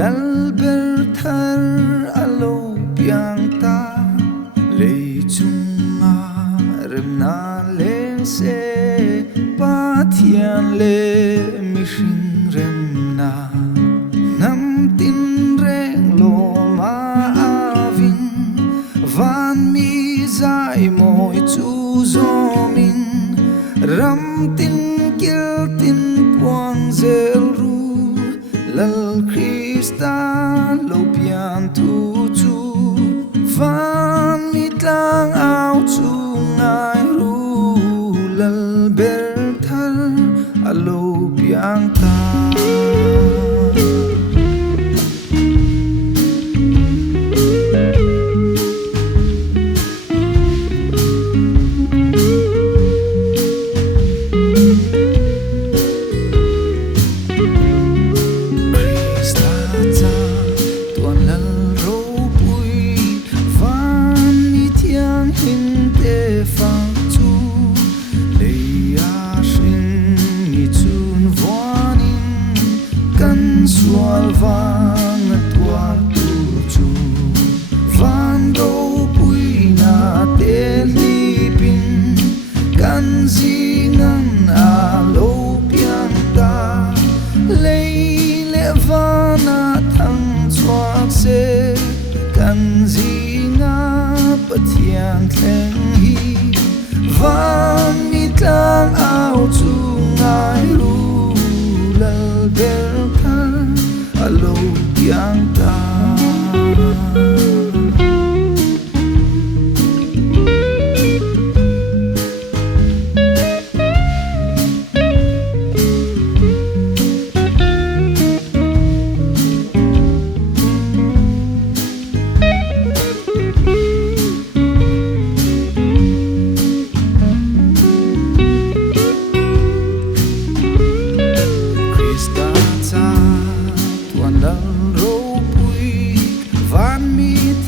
lal ber thar alo piang ta le chunga rem na le se pa thian le mi hring rem na nam tin reng lo ma avin van mi zai moi chu zo min ram tin kil tin puang zel ru lal Krista lo pian tu chu van mi tlang ao chu ngai ru lal ber thar alo piang ta sual vang tual tu chu van do pui na te li pin kan zingan a lo piang ta lei le vana thang chuak se kan zinga pathian thleng hi van mi tlang au chu ngai ru lal ber alo piang ta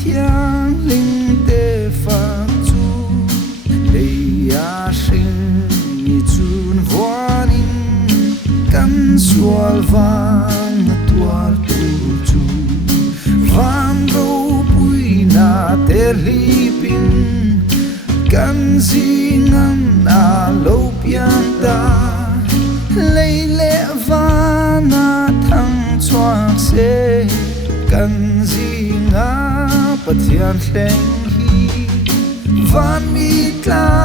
thiang linh te fa chu leia shin ni chun voanin kan sual vang tuar tu chu van ro pui na te lipin kan zingan a lo pian ta leile vana thang chuak se kan zinga pathian thleng hi van mi tla